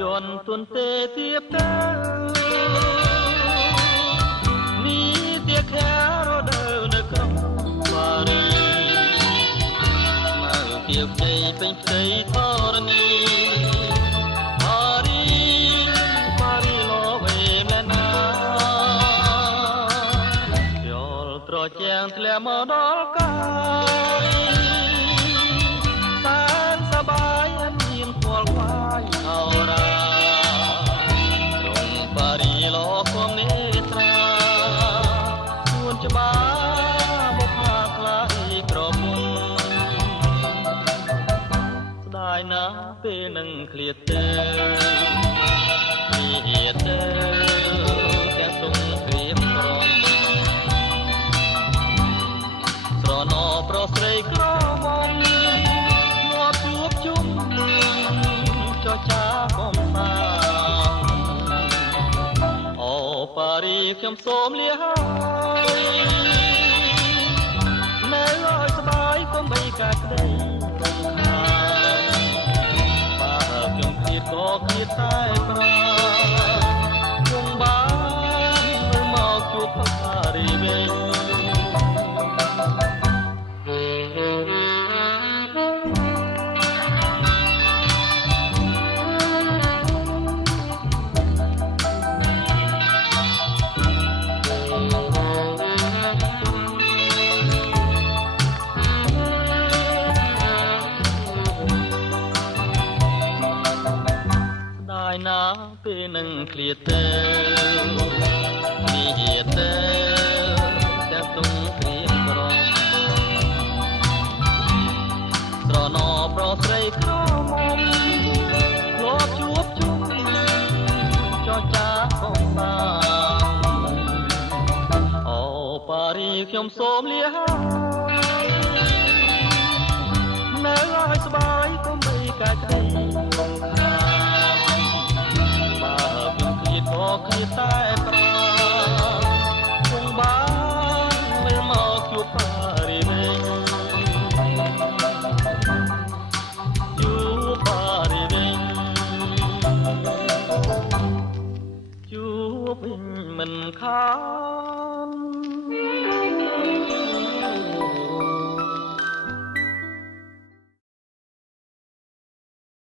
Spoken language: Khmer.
យន្តទុនទេទៀបទៅនេះទៀខារដូវនៅក្រុងបារីមកគៀវជ័យពេញផ្ទៃធរណីបារីលោវេមែនណាយល់ត្រជាំងធ្លាក់មកដល់កាយសបាយអត់មានខ្វល់ខ្វាយអរាក្រុងបារីលោគំនេត្រាជួនច្បាមកផាខ្លាយត្រពុំស្ដាយណាស់ពេលនឹងឃ្លាតទៅឃ្លាតទៅតែទុំព្រៀបក្រំស្រណោប្រុសស្រីក្រមុំមកជួបជុំចចាកំសាអូប៉ារីខ្ញុំសូមលាហើយនៅឲ្យស្ដាយកុំបីកាត់ក្ដីរំខានបើខ្ញុំគៀតក៏គៀតតែប្រាគង់បានមកជួបប៉ារីវិញណាពេលនឹងឃ្លាតទៅនេះទៅតែទុំព្រៀបក្រំស្រណោប្រុសស្រីក្រមុំលោកជួបជុំចចាកំសាអូប៉ារីខ្ញុំសូមលាហើយនៅឲ្យស្បាយកុំបីកាច់ដីរំខានក៏គៀតតែប្រាគង់បានវិលមកជួបប៉ារីវិញជួបប៉ារីវិញជួបវិញមិនខា